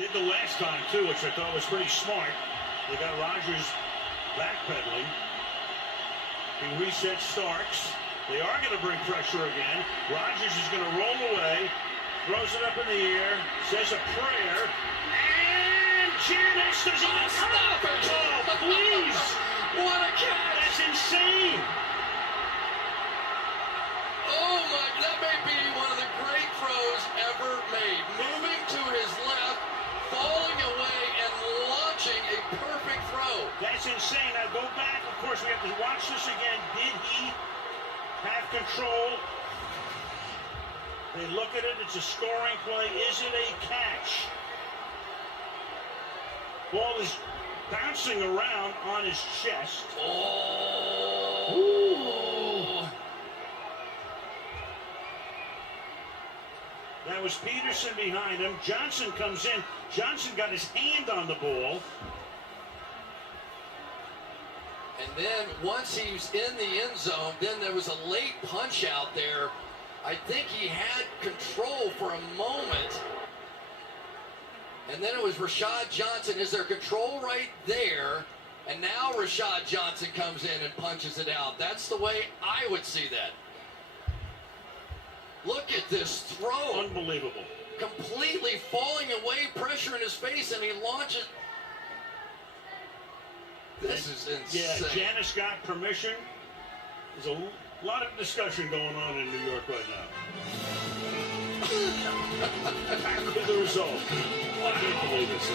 Did the last time, too, which I thought was pretty smart. They got Rodgers backpedaling. He resets Starks. They are going to bring pressure again. Rodgers is going to roll away, throws it up in the air, says a prayer, and Janis does not stop it. Oh, please. What a catch. That's insane. Oh, my, that may be one of the great throws ever made. Moving to his left, falling away, and launching a perfect throw. That's insane. Now go back. Of course, we have to watch this again. Did he have control? They look at it. It's a scoring play. Is it a catch? Ball is bouncing around on his chest. Oh. Ooh. That was Peterson behind him. Johnson comes in. Johnson got his hand on the ball. And then once he was in the end zone, then there was a late punch out there. I think he had control for a moment. And then it was Rashad Johnson. Is there control right there? And now Rashad Johnson comes in and punches it out. That's the way I would see that. Look at this throw. Unbelievable. Completely falling away, pressure in his face, and he launches. This is insane. Yeah, Janis got permission. There's a lot of discussion going on in New York right now. Back with the result. I can't believe this.